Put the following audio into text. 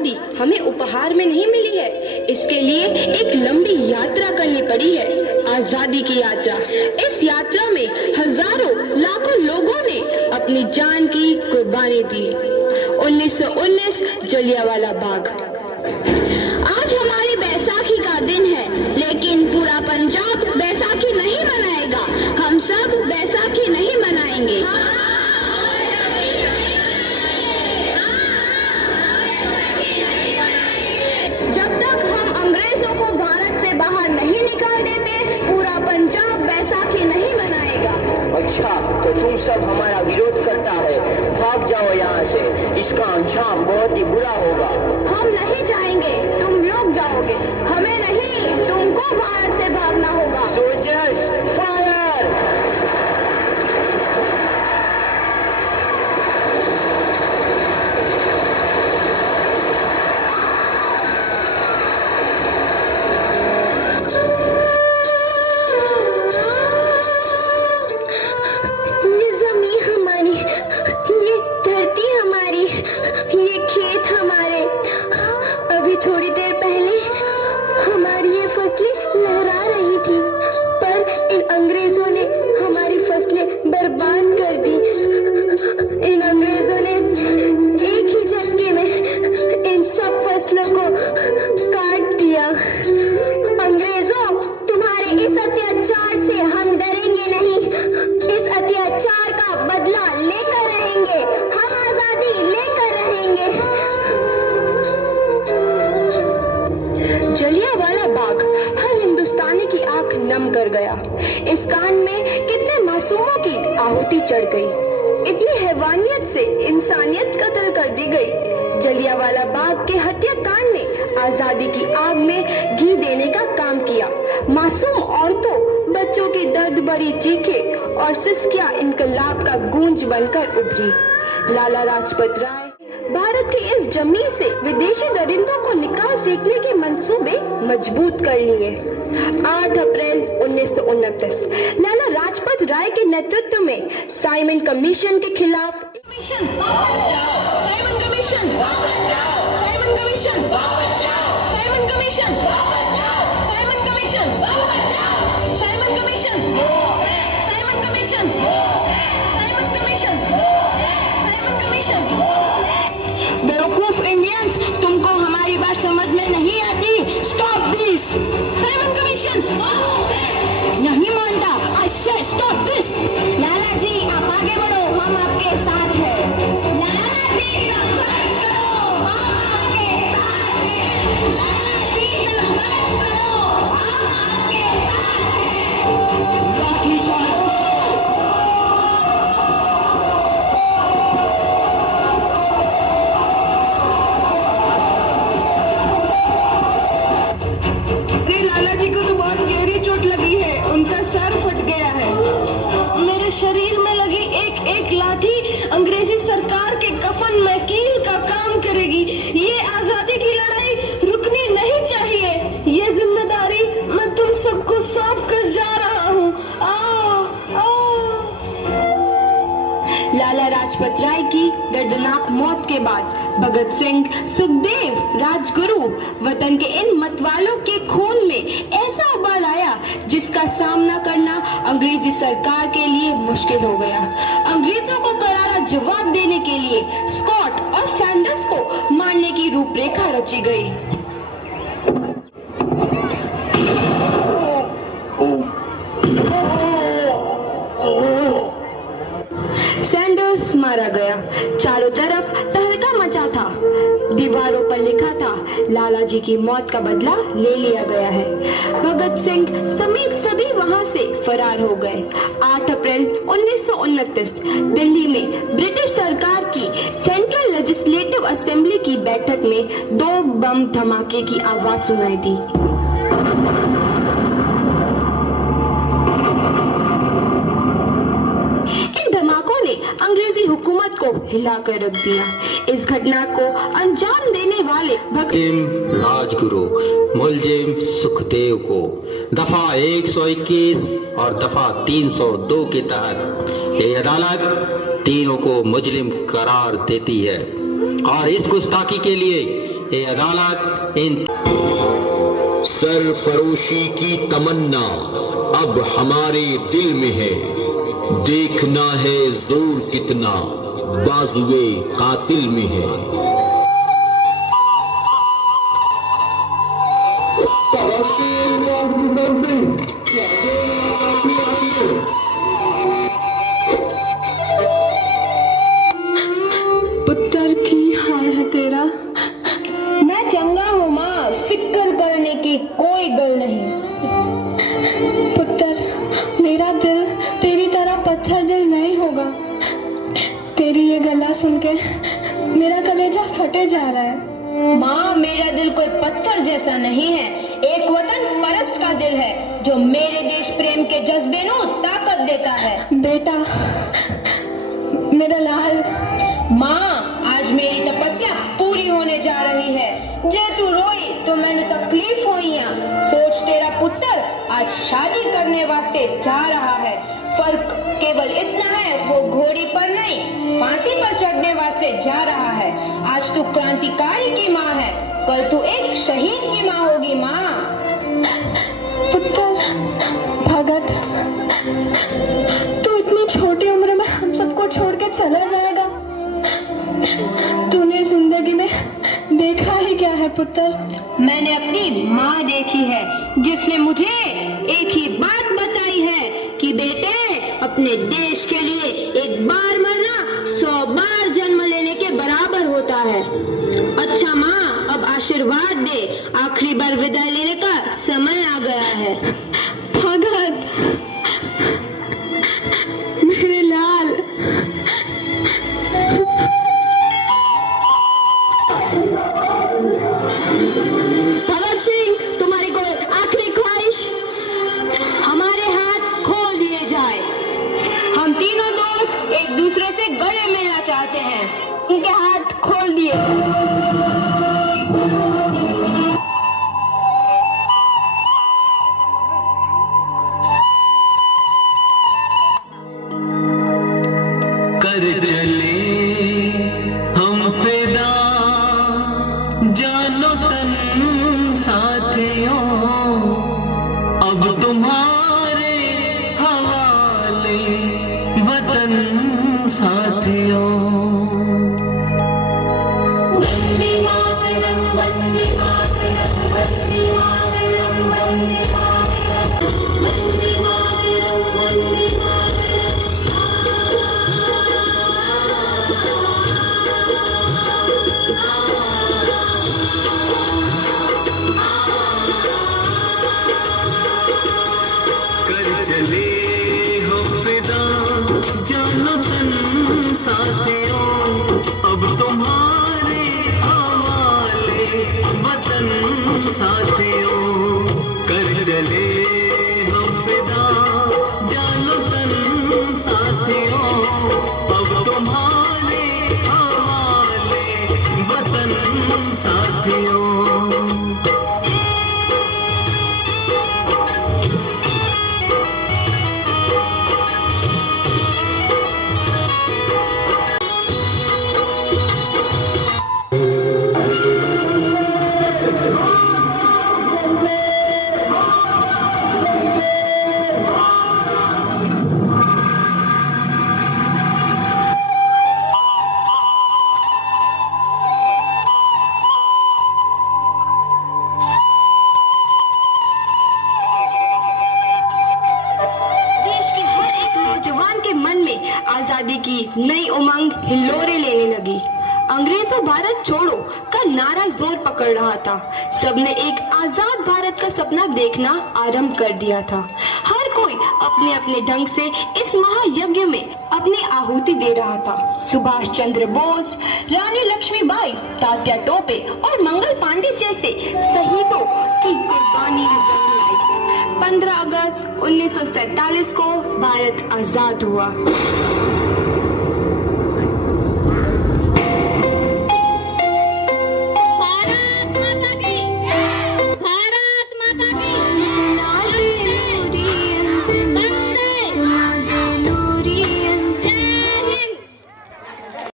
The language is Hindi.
आज़ादी हमें उपहार में नहीं मिली है, इसके लिए एक लंबी यात्रा करनी पड़ी है, आज़ादी की यात्रा। इस यात्रा में हजारों लाखों लोगों ने अपनी जान की कुर्बानी दी। 1919 जलियांवाला बाग। आज हमारी बैसाखी का दिन है, लेकिन पूरा पंजाब बैसाखी नहीं मनाएगा। हम सब बैसाखी नहीं मनाएंगे। जब तक हम अंग्रेजों को भारत से बाहर नहीं निकाल देते, पूरा पंजाब बैसाखी नहीं मनाएगा। अच्छा, तो तुम सब हमारा विरोध करता है, भाग जाओ यहाँ से, इसका अंजाम बहुत ही बुरा होगा। हम नहीं जाएंगे, तुम लोग जाओगे, हमें नहीं, तुमको भारत से भागना होगा। Soldiers fire! थोड़ी देर पहले हमारी ये फसलें लहरा रही थी, पर इन अंग्रेजों ने हमारी फसलें बर्बाद कर दी। इन अंग्रेजों ने एक ही झटके में इन सब फसलों को काट दिया। अंग्रेजों, तुम्हारे इस अत्याचार से हम डरेंगे नहीं, इस अत्याचार का बदला लेकर रहेंगे, हम आजादी लेकर रहेंगे। जलियांवाला बाग हर हिंदुस्तानी की आंख नम कर गया। इस कांड में कितने मासूमों की आहुति चढ़ गई, इतनी हैवानियत से इंसानियत कत्ल कर दी गई। जलियांवाला बाग के हत्याकांड ने आजादी की आग में घी देने का काम किया। मासूम औरतों, बच्चों की दर्द भरी चीखें और सिसकियां इनकलाब का गूंज बनकर उभरी। लाला लाजपत राय भारत की इस जमीन से विदेशी दरिंदों को निकाल फेंकने के मंसूबे मजबूत कर लिए। 8 अप्रैल 1929 लाला लाजपत राय के नेतृत्व में साइमन कमीशन के खिलाफ बेवकूफ इंडियंस, तुमको हमारी बात समझ में नहीं आती। Stop this. साइमन कमीशन नहीं मानता। आई से स्टॉप दिस। लाला जी, आप आगे बढ़ो, हम आपके साथ हैं। लाला जी, संघर्ष करो, हम आपके साथ हैं। लाला जी, संघर्ष करो, हम आपके साथ हैं। लाठी चार्ज करो। लाला जी को तो बहुत गहरी चोट लगी है, उनका सर फट गया है। मेरे शरीर में लगी एक एक लाठी अंग्रेजी सरकार के कफन में कील का काम करेगी। ये आजादी की लड़ाई रुकनी नहीं चाहिए। ये जिम्मेदारी मैं तुम सबको सौंप कर जा रहा हूँ। लाला लाजपत राय की दर्दनाक मौत के बाद भगत सिंह, सुखदेव, राजगुरु वतन के इन मतवालों के खून में ऐसा उबाल आया जिसका सामना करना अंग्रेजी सरकार के लिए मुश्किल हो गया। अंग्रेजों को करारा जवाब देने के लिए स्कॉट और सैंडर्स को मारने की रूपरेखा रची गई। सैंडर्स मारा गया। चारों तरफ तहलका मचा था। दीवारों पर लिखा था, लाला जी की मौत का बदला ले लिया गया है। भगत सिंह समेत सभी वहां से फरार हो गए। 8 अप्रैल 1929 दिल्ली में ब्रिटिश सरकार की सेंट्रल लेजिस्लेटिव असेंबली की बैठक में 2 बम धमाके की आवाज सुनाई दी। अंग्रेजी हुकूमत को हिलाकर रख दिया। इस घटना को अंजाम देने वाले राजगुरु मुलजिम सुखदेव को दफा 121 और दफा 302 के तहत ये अदालत तीनों को मुजरिम करार देती है और इस गुस्ताखी के लिए ये अदालत इन सरफरोशी की तमन्ना अब हमारे दिल में है, देखना है जोर कितना बाजुए कातिल में है। पुत्र की हाल है तेरा? मैं चंगा हूँ माँ, फिक्र करने की कोई गल नहीं। पुत्र, मेरा दिल तेरी तरह पत्थर दिल नहीं होगा। तेरी ये गला सुन के मेरा कलेजा फटे जा रहा है। माँ, मेरा दिल कोई पत्थर जैसा नहीं है, एक वतन परस्त का दिल है जो मेरे देश प्रेम के जज्बे को ताकत देता है। बेटा, मेरा लाल। माँ, आज मेरी तपस्या पूरी होने जा रही है। जे तू रोई तो मैंने तकलीफ हुई। सोच, तेरा पुत्र आज शादी करने वास्ते जा रहा है। फर्क केवल इतना है, वो घोड़ी पर नहीं फांसी पर चढ़ने वास्ते जा रहा है। आज तू क्रांतिकारी की माँ है, कल तू एक शहीद की माँ होगी। माँ, पुत्र, भगत, तू इतनी छोटी उम्र में हम सबको छोड़ के चला जाएगा? तूने जिंदगी में देखा ही क्या है पुत्र? मैंने अपनी माँ देखी है, जिसने मुझे एक ही बात बताई है कि बेटे, अपने देश के लिए एक बार मरना 100 बार जन्म लेने के बराबर होता है। अच्छा माँ, अब आशीर्वाद दे, आखिरी बार विदाई लेने का समय आ गया है। भगत, मेरे लाल। भगत सिंह, तुम्हारी कोई आखिरी ख्वाहिश? हमारे हाथ खोल दिए जाए। हम तीनों दोस्त एक दूसरे से गले मिलना चाहते हैं, उनके हाथ खोल दिए जाए। कर चले हम फिदा जानो तन साथियों, अब तुम्हारे हवाले वतन साथियों। वंदे मातरम, वंदे मातरम, वंदे मातरम, वंदे मातरम, वंदे मातरम, वंदे मातरम। कर चले हो फिदा जानो तन साथियों, अब तुम्हारे हवाले वतन साथियों। कर चले हो फिदा जानो तन साथियों, अब तुम्हारे हवाले वतन साथियों। आजादी की नई उमंग हिलोरे लेने लगी। अंग्रेजों भारत छोड़ो का नारा जोर पकड़ रहा था। सबने एक आजाद भारत का सपना देखना आरंभ कर दिया था। हर कोई अपने अपने ढंग से इस महायज्ञ में अपनी आहुति दे रहा था। सुभाष चंद्र बोस, रानी लक्ष्मीबाई, तात्या टोपे और मंगल पांडे जैसे शहीदों की कुर्बानी रंग लाई। 15 अगस्त 1947 को भारत आजाद हुआ।